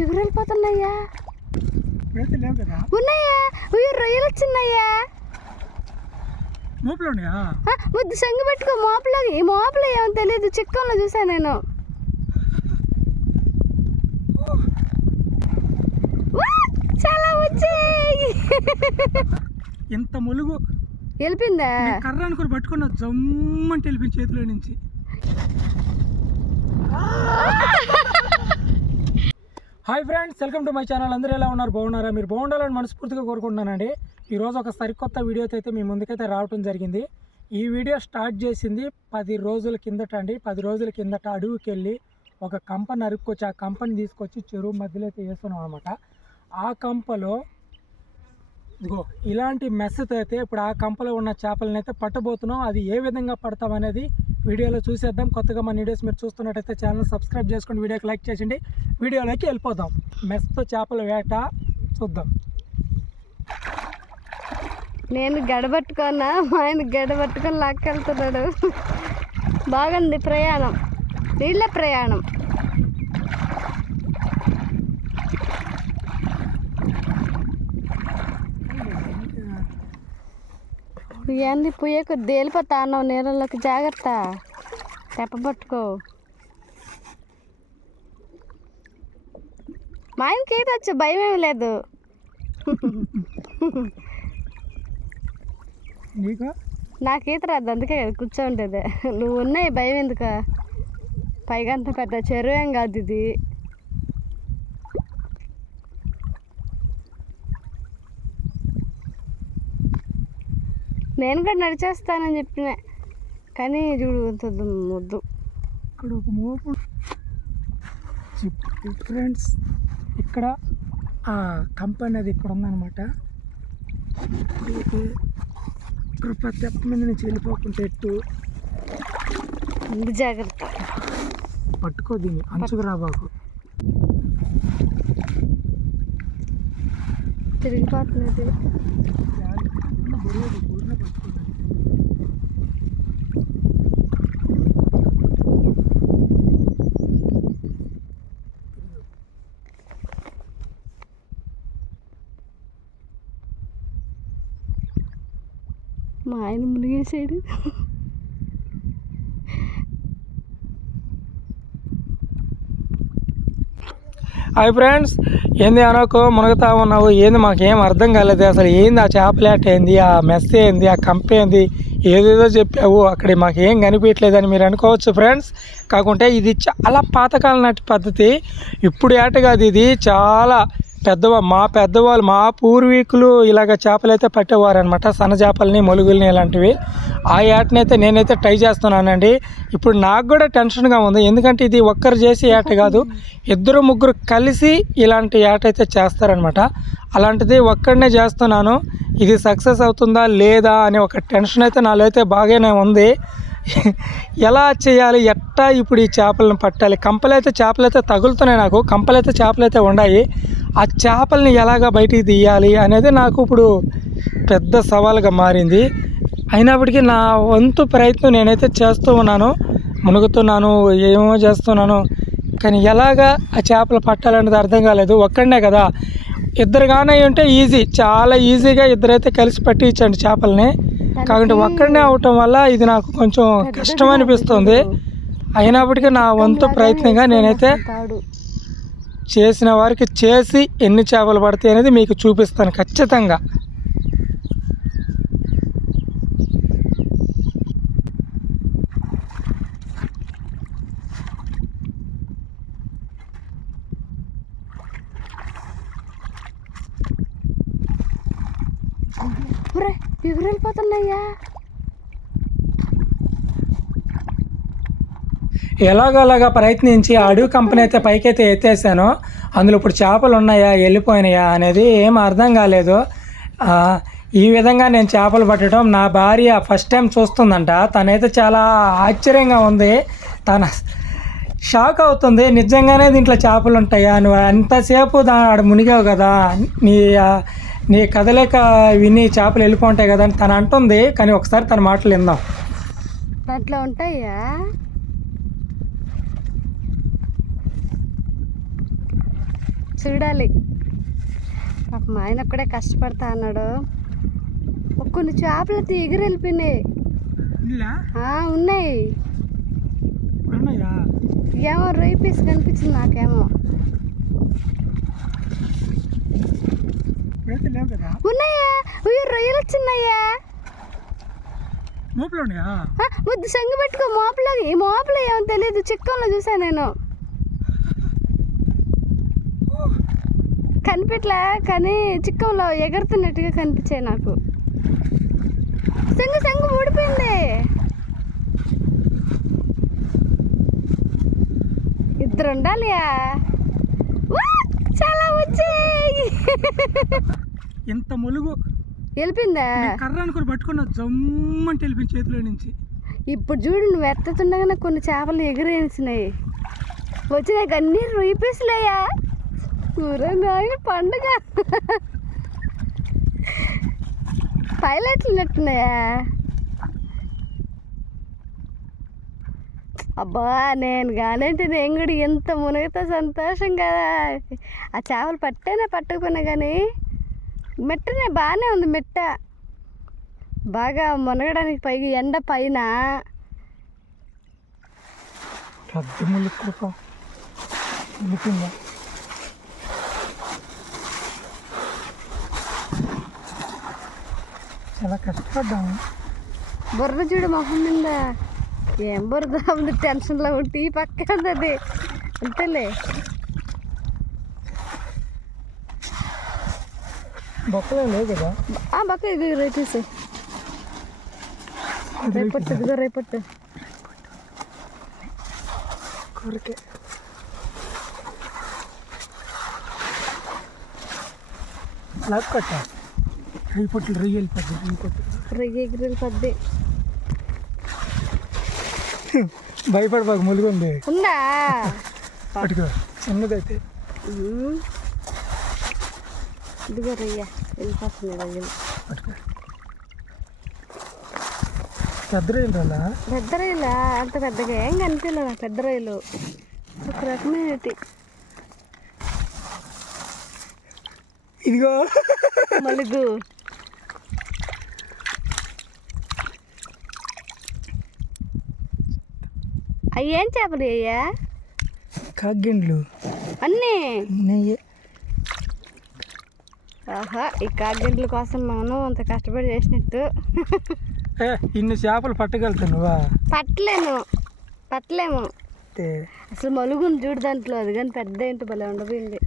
ఎగురెళ్ళిపోతున్నాయ్యా. ఉన్నాయా? రొయ్యలు వచ్చినాయా? ముద్దు సంగు పెట్టుకో. మోపలో ఏమో తెలియదు, చిక్కంలో చూసాను నేను. చాలా వచ్చాయి. ఇంత ములుగు వెళ్ళిపోయిందా? కర్ర అనుకుని పట్టుకున్న జమ్మంటే వెళ్ళిపోయింది చేతిలో నుంచి. Hi friends, welcome to my channel. అందరూ ఎలా ఉన్నారు? బాగున్నారా? మీరు బాగుండాలని మనస్ఫూర్తిగా కోరుకుంటున్నానండి. ఈరోజు ఒక సరికొత్త వీడియోతో అయితే మీ ముందుకైతే రావడం జరిగింది. ఈ వీడియో స్టార్ట్ చేసింది 10 రోజుల కిందట అండి. 10 రోజుల కిందట అడవికి వెళ్ళి ఒక కంప నరుక్కొచ్చి ఆ కంపని తీసుకొచ్చి చెరువు మధ్యలో అయితే వేస్తున్నాం అనమాట. ఆ కంపలో ఇదిగో ఇలాంటి మెస్తో అయితే ఇప్పుడు ఆ కంపలో ఉన్న చేపలను అయితే పట్టబోతున్నాం. అది ఏ విధంగా పడతాం అనేది వీడియోలో చూసేద్దాం. కొత్తగా మన వీడియోస్ మీరు చూస్తున్నట్టయితే ఛానల్ సబ్స్క్రైబ్ చేసుకొని వీడియోకి లైక్ చేయండి. వీడియోలోకి వెళ్ళిపోదాం. మెస్తో చేపల వేట చూద్దాం. నేను గడబట్టుకున్నా, మా ఆయన గడబట్టుకొని లాక్కెళ్తున్నాడు. బాగుంది ప్రయాణం, నీళ్ళ ప్రయాణం. ఏంది పుయ్యకు తేలిపోతా అన్నావు నీళ్ళలోకి, జాగ్రత్త, తెప్పబట్టుకో. మా ఆయనకి ఈత వచ్చు, భయం ఏమి లేదు. నాకు ఈత రాదు, అందుకే కదా కూర్చోంటేది. నువ్వు ఉన్నాయి, భయం ఎందుకు? పైగా అంత పెద్ద చెరువు ఏం కాదు ఇది. నేను కూడా నడిచేస్తానని చెప్పిన, కానీ చూడు అంత వద్దు. ఇక్కడ ఒక మోపు ఫ్రెండ్స్, ఇక్కడ ఆ కంపెనీ అనేది ఇక్కడ ఉందన్నమాట. తెప్ప మీద నుంచి వెళ్ళిపోకుండా ఎట్టు జాగ్రత్త, పట్టుకో దీన్ని, అంచుకు రాబాకు. తిరిగిపోతున్నది. మా ఆయన మునిగేసాడు. హాయ్ ఫ్రెండ్స్, ఏంది అనకు మునగతా ఉన్నావు? ఏంది మాకేం అర్థం కాలేదు అసలు. ఏంది ఆ చేపలేట ఏంది, ఆ మెస్ ఏంది, ఆ కంప ఏంది, ఏదేదో చెప్పావు అక్కడ మాకేం కనిపించలేదని మీరు అనుకోవచ్చు ఫ్రెండ్స్. కాకుంటే ఇది చాలా పాతకాలం నాటి పద్ధతి, ఇప్పుడు ఏట కాదు. ఇది చాలా మా పెద్దవాళ్ళు, మా పూర్వీకులు ఇలాగ చేపలైతే పట్టేవారు అనమాట. సన్న చేపలని, మొలుగుల్ని, ఇలాంటివి. ఆ ఏటనైతే నేనైతే ట్రై చేస్తున్నానండి. ఇప్పుడు నాకు కూడా టెన్షన్గా ఉంది, ఎందుకంటే ఇది ఒక్కరు చేసి ఏట కాదు, 2-3 కలిసి ఇలాంటి ఏట అయితే చేస్తారనమాట. అలాంటిది ఒక్కడనే చేస్తున్నాను. ఇది సక్సెస్ అవుతుందా లేదా అనే ఒక టెన్షన్ అయితే నాలో అయితే బాగానే ఉంది. ఎలా చేయాలి, ఎట్టా ఇప్పుడు ఈ చేపలను పట్టాలి? కంపలైతే చేపలైతే తగులుతున్నాయి నాకు, కంపలైతే చేపలైతే ఉన్నాయి. ఆ చేపల్ని ఎలాగ బయటికి తీయాలి అనేది నాకు ఇప్పుడు పెద్ద సవాలుగా మారింది. అయినప్పటికీ నా వంతు ప్రయత్నం నేనైతే చేస్తూ ఉన్నాను, మునుగుతున్నాను, ఏమో చేస్తున్నాను. కానీ ఎలాగా ఆ చేపలు పట్టాలనేది అర్థం కాలేదు. ఒక్కడనే కదా, ఇద్దరు కానీ ఉంటే ఈజీ, చాలా ఈజీగా ఇద్దరైతే కలిసి పట్టించండి చేపల్ని. కాకుంటే ఒక్కడనే అవటం వల్ల ఇది నాకు కొంచెం కష్టం అనిపిస్తుంది. అయినప్పటికీ నా వంతు ప్రయత్నంగా నేనైతే చేసిన వారికి చేసి ఎన్ని చేపలు పడతాయి అనేది మీకు చూపిస్తాను ఖచ్చితంగా. ఎగురెళ్ళిపోతున్నాయ్యా. ఎలాగోలాగా ప్రయత్నించి అడవి కంపెనీ అయితే పైకైతే ఎత్తేసాను. అందులో ఇప్పుడు చేపలు ఉన్నాయా, వెళ్ళిపోయినాయా అనేది ఏం అర్థం కాలేదు. ఈ విధంగా నేను చేపలు పట్టడం నా భార్య ఫస్ట్ టైం చూస్తుందంట. తనైతే చాలా ఆశ్చర్యంగా ఉంది, తన షాక్ అవుతుంది. నిజంగానే దీంట్లో చేపలు ఉంటాయా, నువ్వు అంతసేపు ఆడ మునిగావు కదా, నీ కదలేక విని చేపలు వెళ్ళిపోంటాయి కదా అని తను అంటుంది. కానీ ఒకసారి తన మాటలు విందాం. దాంట్లో ఉంటాయా? చూడాలి. పాప మా ఆయన ఒక్కడే కష్టపడతా అన్నాడు. కొన్ని చేపలు అయితే ఎగిరి వెళ్ళిపోయినాయి. ఉన్నాయి. ఏమో రొయ్య పీస్ కనిపించింది నాకేమో. ఉన్నాయా? రొయ్యలు వచ్చినాయా? ముద్దు సంగి పెట్టుకో. మోపులో ఏమో తెలియదు, చిక్కంలో చూసా నేను. కనిపెట్లా కానీ చిక్కంలో ఎగురుతున్నట్టుగా కనిపించాయి నాకు. సంగు ఊడిపోయింది. ఇద్దరు ఉండాలియా? చాలా వచ్చాయి. ఎంత ములుగు వెళ్ళిపోయిందా? కర్ర అనుకుని పట్టుకున్న జమ్మంటే వెళ్ళిపోయింది చేతిలో నుంచి. ఇప్పుడు చూడు, నువ్వు ఎత్తుతుండగానే కొన్ని చేపలు ఎగిరేసినాయి. వచ్చినాయి అన్నీ రొయ్య పీసులయ్యా. కూరగాయల పండుగ. పైలట్లు నట్టున్నాయా? అబ్బా, నేను కానంటే నేను కూడా ఎంత మునిగితే సంతోషం కదా. ఆ చేపలు పట్టేనే పట్టకపోయినా కానీ మెట్టనే బాగానే ఉంది. మెట్ట బాగా మునగడానికి పైకి ఎండ పైన. చాలా కష్టపడ్డాము. బుర్ర చూడు మొహం మీద. ఏం బురద ఉంది, టెన్షన్లో ఉంటే ఈ పక్క అది అంతేలే. బొక్కలే లేవు కదా? బొక్క ఇది రేపేసి రేపట్టు. ఇదిగో రేపట్టు. కొరకే లాక్కొట్ట. రేపట్లు రొయ్యలు రొయ్యలు పద్ది. భయపడబాకు, ములుగుంది. ఉందా? పట్టుకో, చిన్నదైతే. ఇదిగో రొయ్య వెళ్ళిపోతుంది. రొయ్యలు పట్టుకో. పెద్ద రొయ్యలు రాలా? పెద్ద రొయ్యలా? అంత పెద్దగా ఏం కనిపించలేదు. పెద్ద రొయ్యలు ఒక రకమైనటి. ఇదిగో మలుగు. అవి ఏం చేపలు అయ్యా? కాగ్గిండ్లు అన్నీ. నెయ్యి. ఆహా, ఈ కాగ్గిండ్ల కోసం మనం అంత కష్టపడి చేసినట్టు. ఇన్ని చేపలు పట్టగలుగుతావు నువ్వా? పట్టలేము. అసలు మలుగుంది చూడు దాంట్లో. అది కానీ పెద్ద ఏంటి భలే ఉండబోయింది.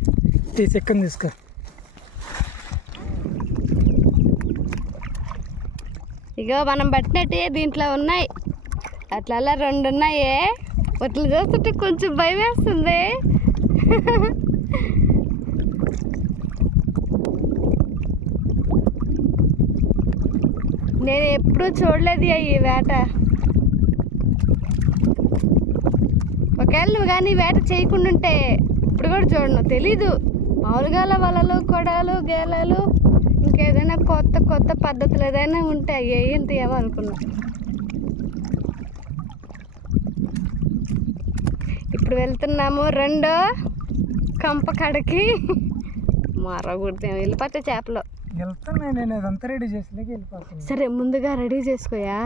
ఈ చికెన్ తీసుకో. ఇగో మనం పట్టినట్టు దీంట్లో ఉన్నాయి. అట్లా 2 ఉన్నాయి. వాటిని చూస్తుంటే కొంచెం భయం వేస్తుంది. నేను ఎప్పుడూ చూడలేదు ఈ వేట. ఒకవేళ నువ్వు కానీ వేట చేయకుండా ఉంటే ఇప్పుడు కూడా చూడను. తెలీదు. మామూలుగా వలలు, కొడాలు, గేలాలు, ఇంకేదైనా కొత్త పద్ధతులు ఏదైనా ఉంటే ఏంటి ఏమో అనుకున్నా. ఇప్పుడు వెళ్తున్నాము 2వ కంప కడకి. మరొకటి వెళ్ళిపోతే చేపలు. సరే, ముందుగా రెడీ చేసుకోయా.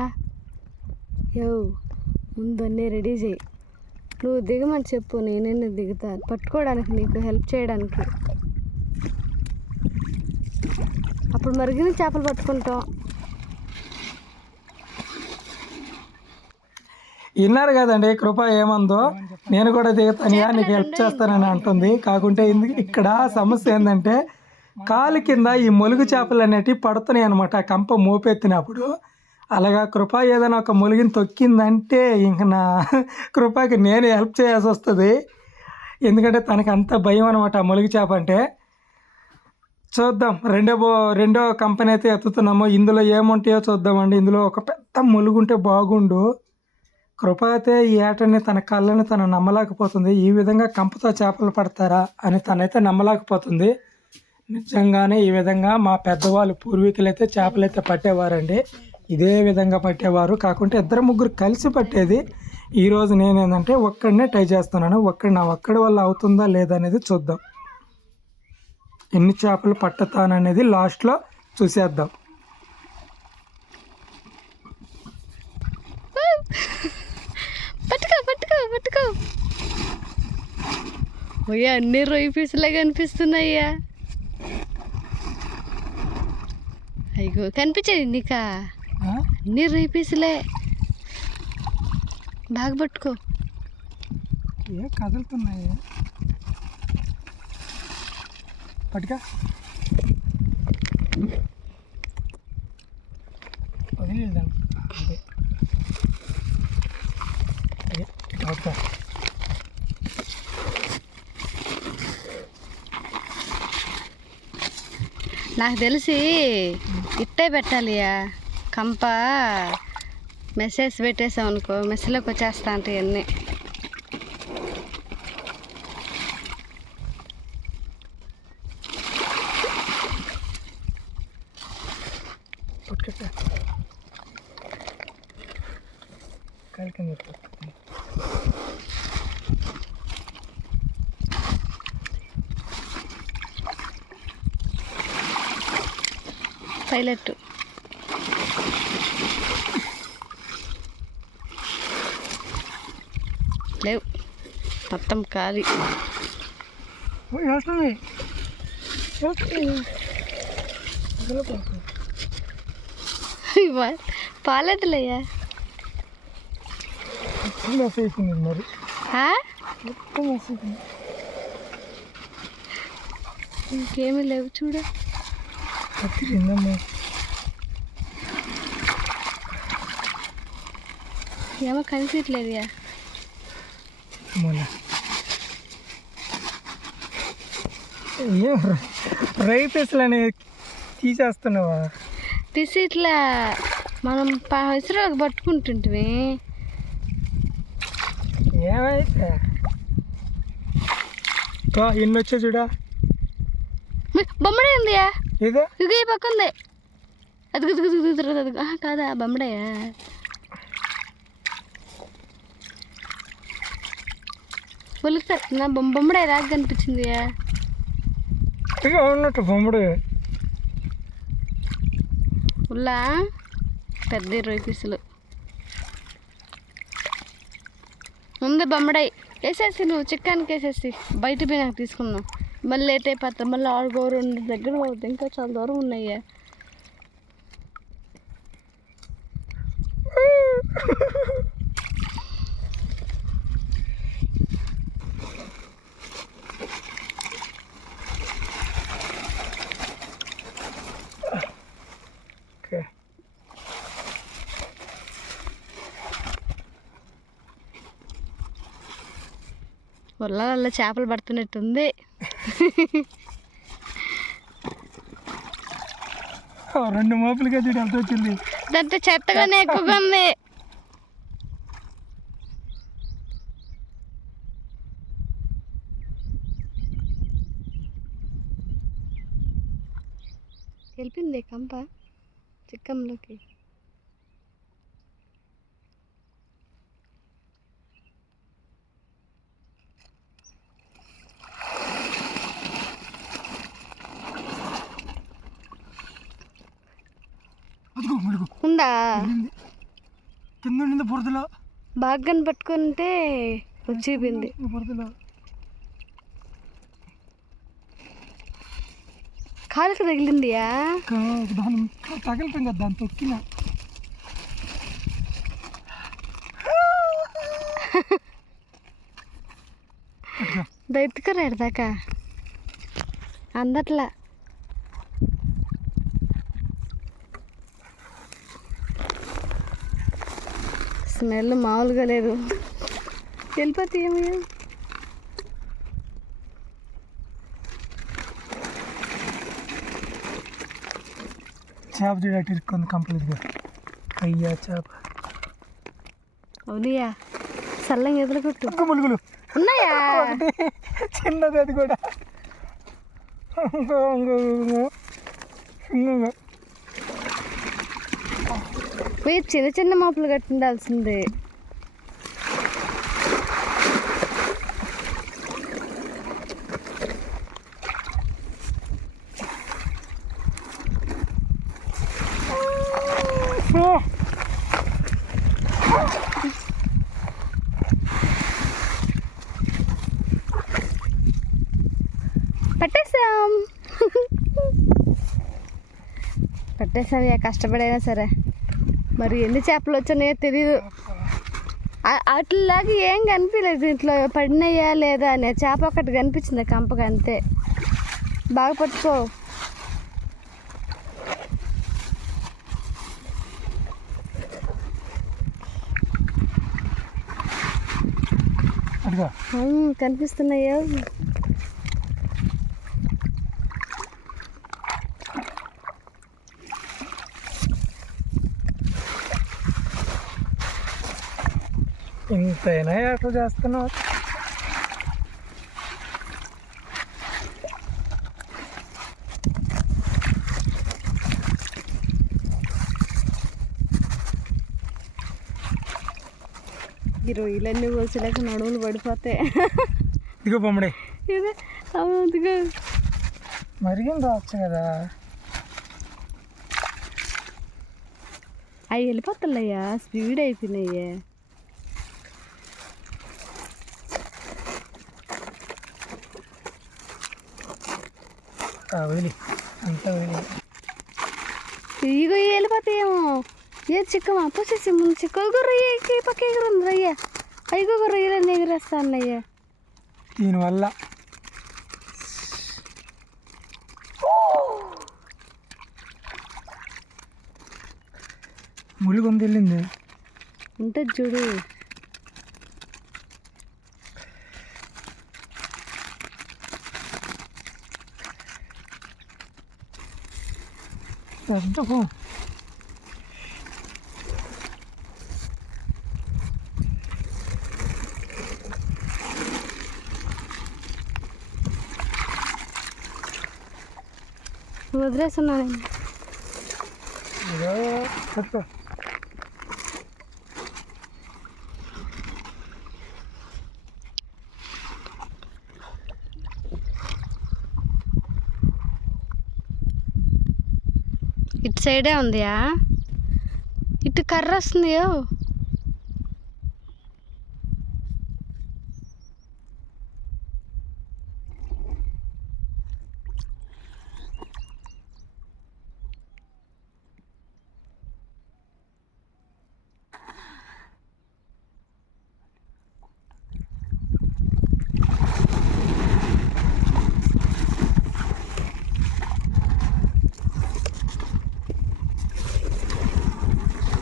ముందు అన్నీ రెడీ చేయి. నువ్వు దిగమని చెప్పు, నేనే దిగుతాను పట్టుకోవడానికి, నీకు హెల్ప్ చేయడానికి. అప్పుడు మరిగిన చేపలు పట్టుకుంటాం. విన్నారు కదండి కృప ఏమందో. నేను కూడా దిగుతాను, నీకు హెల్ప్ చేస్తానని అంటుంది. కాకుంటే ఇక్కడ సమస్య ఏంటంటే కాలు కింద ఈ మొలుగు చేపలు అనేటివి పడుతున్నాయి అనమాట. కంప మోపెత్తినప్పుడు అలాగా కృప ఏదైనా ఒక మొలుగుని తొక్కిందంటే ఇంక నా కృపకి నేను హెల్ప్ చేయాల్సి వస్తుంది. ఎందుకంటే తనకి అంత భయం అనమాట మొలుగు చేప అంటే. చూద్దాం, రెండో కంపెనీ అయితే ఎత్తుతున్నాము. ఇందులో ఏముంటాయో చూద్దామండి. ఇందులో ఒక పెద్ద మొలుగుంటే బాగుండు. కృప అయితే ఈ ఏటని తన కళ్ళని తను నమ్మలేకపోతుంది. ఈ విధంగా కంపతో చేపలు పడతారా అని తనైతే నమ్మలేకపోతుంది. నిజంగానే ఈ విధంగా మా పెద్దవాళ్ళు పూర్వీకులు అయితే చేపలు అయితే పట్టేవారండి. ఇదే విధంగా పట్టేవారు. కాకుంటే 2-3 కలిసి పట్టేది. ఈరోజు నేనేంటంటే ఒక్కడనే ట్రై చేస్తున్నాను. నా ఒక్కడి వల్ల అవుతుందా లేదా అనేది చూద్దాం. ఎన్ని చేపలు పట్టుతాననేది లాస్ట్లో చూసేద్దాం. పట్టుకో పట్టుకో పట్టుకో. అయ్యా అన్ని రొయ్య పీసులే కనిపిస్తున్నాయ్యా. అయ్యో కనిపించేది నీకా? అన్ని రొయ్య పీసులే. బాగా పట్టుకో. ఏ కదులుతున్నాయి పట్టుక వదిలేద్దాం. అదే పట్టుకో. నాకు తెలిసి ఇట్టే పెట్టాలియా కంప. మెసేజ్ పెట్టేసాం అనుకో మెస్లోకి వచ్చేస్తా అంటే అన్నీ. పైలట్ లేవు మొత్తం ఖాళీ. పాలేదులయ్యా. మరి ఇంకేమీ లేవు చూడు. ఏమో కనిపించలేదుయా. ఏం రొయ్య పీసులు అనేవి తీసేస్తున్నావా? తీసి ఇట్లా మనం విసిరాకు పట్టుకుంటుంటివి. ఏమైతే ఎన్ని వచ్చా చూడా. బొమ్మడే ఉందియా. ఇదే ఇక ఈ పక్క ఉంది. అది కాదా బొమ్మడయా? ఒలుగుతా బొమ్మడే రాగా కనిపించిందియా. ఇక ఉన్నట్టు బొమ్మడే ఉల్లా పెద్ద రొయ్య పీసులు ఉంది. బొమ్మడాయి వేసేసి నువ్వు చిక్కానికి వేసేసి బయట పోయి నాకు తీసుకుందాం. మళ్ళీ లేట్ అయిపోతా. మళ్ళీ ఆడుకో 2 దగ్గర పోతుంది. ఇంకా చాలా దూరం ఉన్నాయ్యా. వల్ల చేపలు పడుతున్నట్టుంది. రెండు మోపులుగా చూడు ఎంత వచ్చింది. దాంతో చెత్తగానే ఎక్కువగా ఉంది. వెళ్ళిపోయింది కంప చిక్కంలోకి. ఉందా కింద ఉండింది బురదలో. బాగా పట్టుకుంటే వచ్చేపోయింది బురదలో. కాలుకి తగిలిందియా. దాని తగిలిపోయింది కదా దాని తొక్కిన. ఎత్తుకురాడు దాకా అందట్లా. స్మెల్ మామూలుగా లేదు. వెళ్ళిపోతే ఏమయ్యా. చేప చూడట్టు ఇరుక్కుంది కంప్లీట్గా. అయ్యా చేప అవునయ్యా. చల్లంగా ఎదురుకొట్టు. ములుగులు ఉన్నాయా? చిన్నది అది కూడా. చిన్న చిన్న మాపులు కట్టిండాల్సిందే. పట్టేసాం పట్టేసాం కష్టపడైనా సరే. మరి ఎన్ని చేపలు వచ్చాయో తెలియదు. అట్లాగా ఏం కనిపించలేదు దీంట్లో, పడినాయా లేదా అని. చేప ఒకటి కనిపించింది కంపకి, అంతే. బాగా పట్టుకో. కనిపిస్తున్నాయో. ఇంతైనా ఎట్లా చేస్తున్నావు? ఈ రొయ్యలన్నీ వచ్చేలాక నడుములు పడిపోతాయి. ఇదిగో బొమ్మడే, ఇదే అవునుగా మరిగింది రావచ్చు కదా. అవి వెళ్ళిపోతాయ్యా, స్పీడ్ అయిపోయినాయ్యా. వదిలి అంతా వదిలి. ఇగో వెళ్ళిపోతాయేమో. ఏ చిక్కమా పోసేసి ముందు చిక్క రొయ్య పక్క ఎగురుంది రొయ్య. అయిగో రొయ్యలన్నీ ఎగిరేస్తా అన్నయ్య. దీనివల్ల ములుగుంది వెళ్ళింది ఉంటుంది చూడు. పెద్దకు వదిలేస్తున్నాను. పెట్టుకో. ఇటు సైడే ఉందియా, ఇటు కర్ర వస్తుందియో.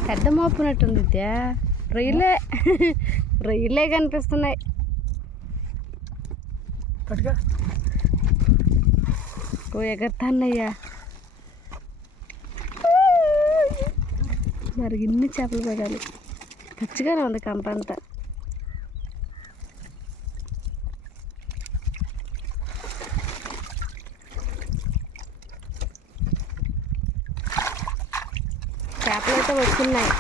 పెద్ద మోపునట్టుంది. రొయ్యలే రొయ్యలే కనిపిస్తున్నాయి. ఓ ఎగర్తాన్నయ్యా. మరి ఇన్ని చేపలు పడాలి. పచ్చిగానే ఉంది కంప అంతా. చేపలు అయితే వస్తున్నాయి.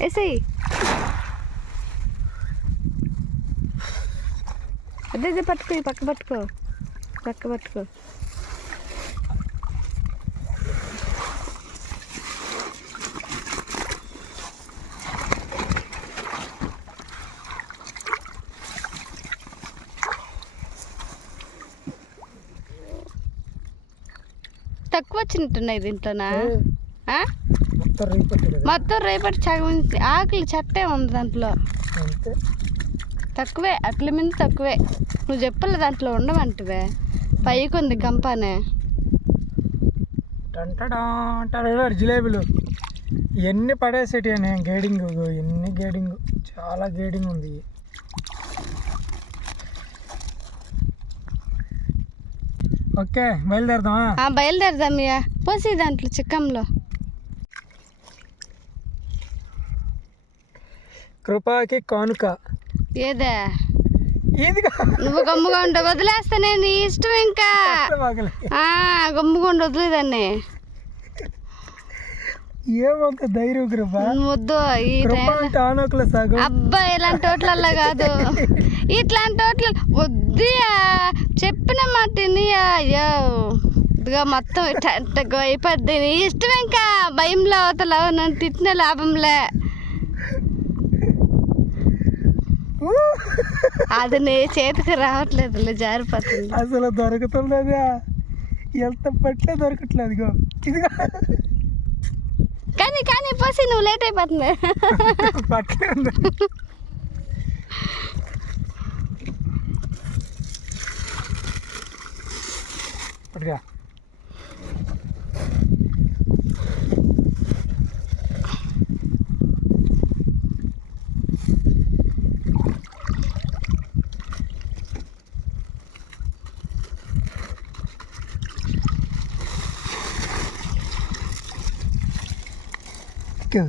వేసేయి. అదే పట్టుకో, పక్క పట్టుకో, పక్క పట్టుకో. తక్కువ వచ్చినట్టున్నాయి దీంట్లోనా? మొత్తం రేపటి సగం ఆకులు చెట్టే ఉంది దాంట్లో. తక్కువే, అట్ల మీద తక్కువే. నువ్వు చెప్పలే దాంట్లో ఉండమంటువే. పైకి ఉంది కంపానే. జిలేబీలు ఎన్ని పడేసేటి అని గేడింగ్, ఎన్ని గేడింగ్, చాలా గేడింగ్ ఉంది. ఓకే బయలుదేరదామా? బయలుదేరదామయ్యా. పోసి దాంట్లో చిక్కంలో. కృపాకి కానుక. ఏదే ఇదిగా నువ్వు గమ్ముగా ఉండు, వదిలేస్తానే, నీ ఇష్టం ఇంకా. గమ్ముగా ఉండు, వదిలేదాన్ని. ఏమంత ధైర్యం కృప వద్దు ఈ ఆనోకుల సగం. అబ్బా ఇలాంటి హోటలల్లా కాదు, ఇట్లాంటి హోటల్ వద్దుయా, చెప్పిన మాట అయ్యో ఇదిగా మొత్తం అయిపోద్ది. నీ ఇష్టం ఇంకా, భయంలో అవతల నన్ను తిట్టిన లాభంలే. అది నీ చేతికి రావట్లేదు, జారిపోతుంది. అసలు దొరుకుతుందా? ఎంత పట్లే దొరకట్లేదు. ఇదిగా కానీ కానీ పోసి నువ్వు లేట్ అయిపోతుంది. పట్లేదు. పట్టుగా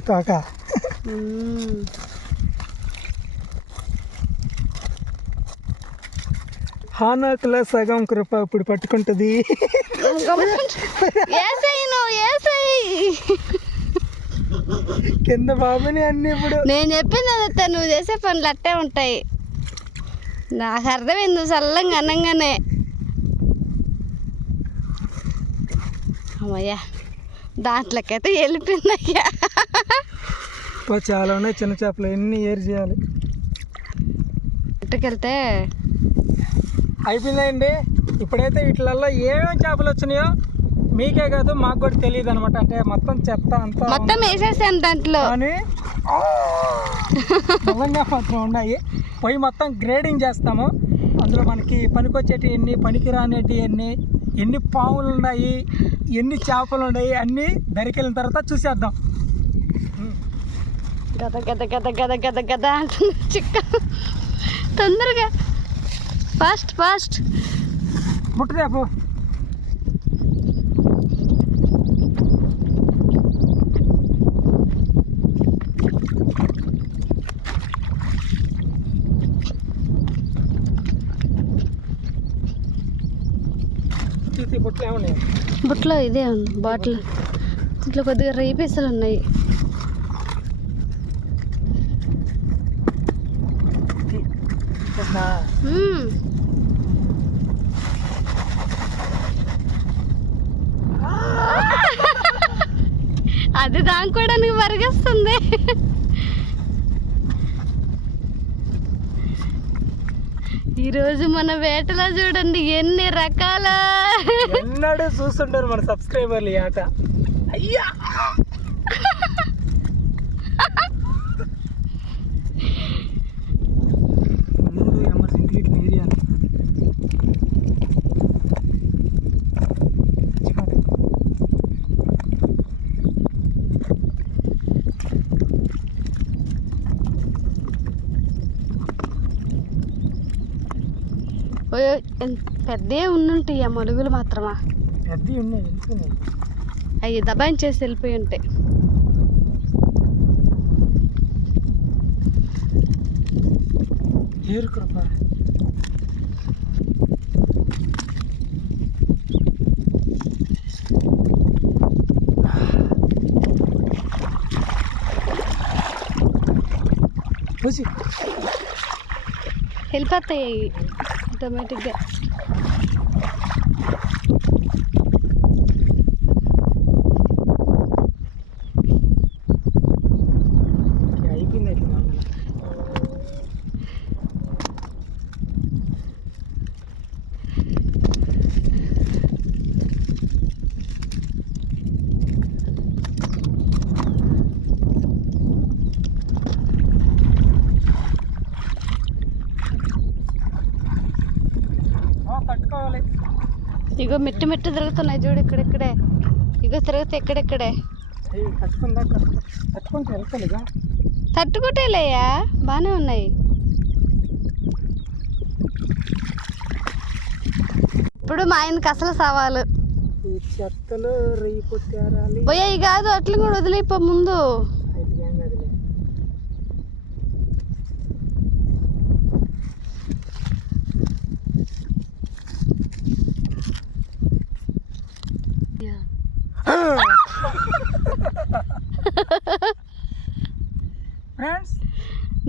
తోక. హానాకుల సగం కృప ఇప్పుడు పట్టుకుంటుంది. కింద బాబుని అన్ని ఇప్పుడు నేను చెప్పింది అదే, నువ్వు చేసే పనులు అట్టే ఉంటాయి. నాకు అర్థమైంది, నువ్వు చల్లంగా అనంగానే. అమ్మయ్యా, దాంట్లోకైతే వెళ్ళిపోయిందయ్యా. చాలా ఉన్నాయి చిన్న చేపలు, ఎన్ని ఏరు చేయాలి. ఇంటికెళ్తే అయిపోయిందండి. ఇప్పుడైతే వీటిలలో ఏమేమి చేపలు వచ్చినాయో మీకే కాదు మాకు కూడా తెలియదు అనమాట. అంటే మొత్తం చెత్త అంతా మొత్తం వేసేసాను దాంట్లో, కానీ బలంగా మాత్రం ఉన్నాయి. పోయి మొత్తం గ్రేడింగ్ చేస్తాము. అందులో మనకి పనికొచ్చేటి ఎన్ని, పనికి రానేటి ఎన్ని పాములు ఉన్నాయి, ఎన్ని చేపలు ఉన్నాయి, అన్నీ దరికెళ్ళిన తర్వాత చూసేద్దాం. గద గద గద గద గద గద అంటుంది చిక్క. తొందరగా, ఫాస్ట్ ఫాస్ట్. ముట్టరేపు బుట్టలు ఏమున్నాయి? బుట్టలో ఇదే ఉంది బాటిల్. ఇంట్లో కొద్దిగా రై పీసులు ఉన్నాయి. అది దానుకోవడానికి పరిగెస్తుంది. ఈరోజు మన వేటలో చూడండి ఎన్ని రకాల. ఎన్నడూ చూస్తుంటారు మన సబ్స్క్రైబర్లు ఈ ఆట. అయ్యా పెద్దే ఉండుంటాయి ఆ మొలుగులు మాత్రమా? పెద్దవి ఉన్నాయి, అవి దబాయించేసి వెళ్ళిపోయి ఉంటాయి. ఏరుకృప వెళ్ళిపోతాయి ఆటోమేటిక్గా. అయిపోయింది. పట్టుకోవాలి. ఇగో మెట్టు మెట్టు తిరుగుతున్నాయి చూడు, ఇక్కడెక్కడే. ఇగో తిరిగితే ఎక్కడెక్కడే. తట్టుకుంటే వెళ్తాలిగా. తట్టుకుంటేలేయా, బాగానే ఉన్నాయి. ఇప్పుడు మా ఆయనకి అసలు సవాలు. ఈ చెత్తలు రేయి పొట్టారాలి. పోయాయి కాదు, అట్లా కూడా వదిలేపో ముందు.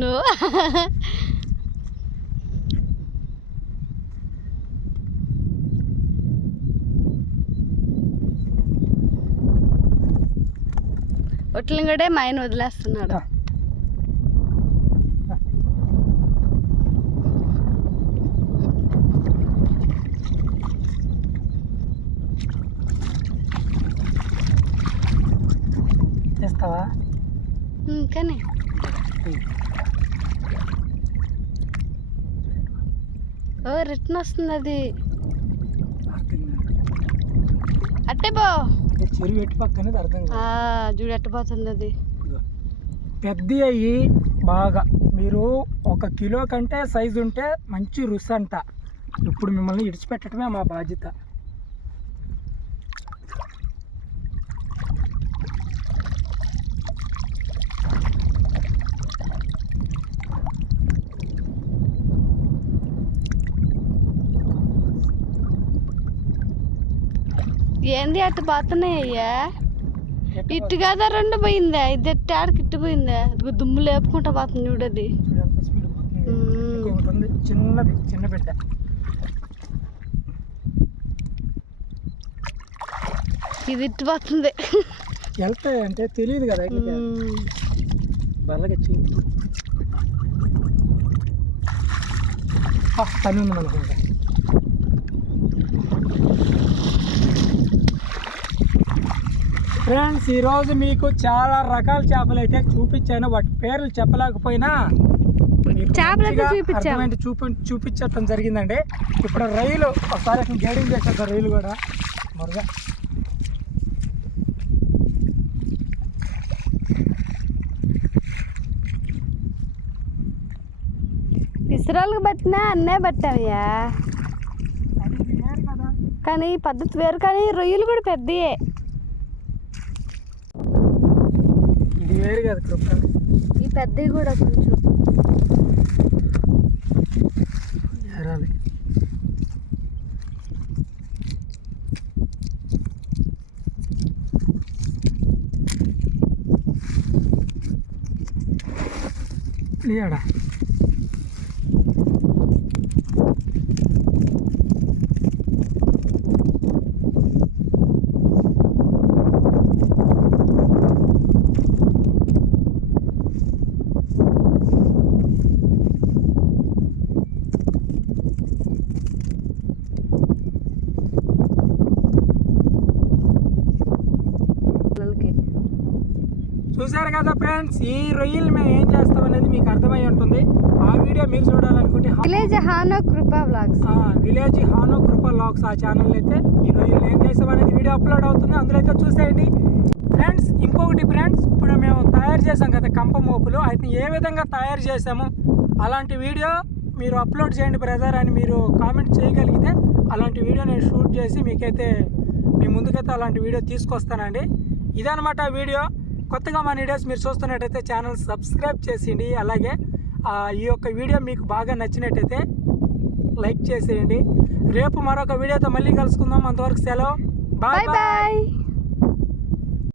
నువ్వు ఒట్లని కూడా మా ఆయన వదిలేస్తున్నాడు. చేస్తావా కానీ ఓ రిటర్న్ వస్తుంది అది. అట్టే పో చెరువు ఎట్టి పక్కనేది అర్థం కాదు. చూడు ఎట్టపోతుంది అది. పెద్ద అయ్యి బాగా మీరు 1 కిలో కంటే సైజు ఉంటే మంచి రుచి అంట. ఇప్పుడు మిమ్మల్ని ఇడిచిపెట్టడమే మా బాధ్యత. ఏంది అట్టు పోతున్నాయి అయ్యా? ఇట్టు కదా 2 పోయిందా? ఇది ఎట్టి ఆడికి ఇట్టు పోయిందా? అది దుమ్ము లేపుకుంటా పోతుంది చూడు అది. చిన్నది చిన్న బిడ్డ ఇది ఇట్టు పోతుంది. వెళ్తాయి అంటే తెలియదు కదా. బల్లగా పని ఉంది అనుకుంటా. ఫ్రెండ్స్, ఈరోజు మీకు చాలా రకాల చేపలు అయితే చూపించాను. వాటి పేర్లు చెప్పలేకపోయినా చూపించడం జరిగిందండి. ఇప్పుడు రైలు ఒకసారి గైడింగ్ చేసేద్దాం. రైలు కూడా మరుగా ఇసురాలకు పట్టినా అన్నే పట్టామయ్యా. కానీ ఈ పద్ధతి వేరు. కానీ రొయ్యలు కూడా పెద్దయే. ఇది వేరు కదా కృప. ఈ పెద్దవి కూడా కొంచెం ఎరాలి. లేడా చూసారు కదా ఫ్రెండ్స్, ఈ రొయ్యలు మేము ఏం చేస్తాం అనేది మీకు అర్థమై ఉంటుంది. ఆ వీడియో మీరు చూడాలనుకుంటే విలేజ్ హానో కృపా వ్లాగ్స్, విలేజ్ హానో కృపా వ్లాగ్స్ ఆ ఛానల్ అయితే ఈ రొయ్యలు ఏం చేస్తాం అనేది వీడియో అప్లోడ్ అవుతుంది. అందులో అయితే చూసేయండి ఫ్రెండ్స్. ఇంకొకటి ఫ్రెండ్స్, ఇప్పుడు మేము తయారు చేసాం కదా కంప మోపులు, అయితే ఏ విధంగా తయారు చేసాము అలాంటి వీడియో మీరు అప్లోడ్ చేయండి బ్రదర్ అని మీరు కామెంట్ చేయగలిగితే అలాంటి వీడియో నేను షూట్ చేసి మీకైతే మీ ముందుకైతే అలాంటి వీడియో తీసుకొస్తానండి. ఇదనమాట వీడియో. కొత్తగా మన వీడియోస్ మీరు చూస్తున్నట్టయితే ఛానల్ సబ్స్క్రైబ్ చేసేయండి. అలాగే ఈ యొక్క వీడియో మీకు బాగా నచ్చినట్టయితే లైక్ చేసేయండి. రేపు మరొక వీడియోతో మళ్ళీ కలుసుకుందాం. అంతవరకు సెలవు. Bye bye.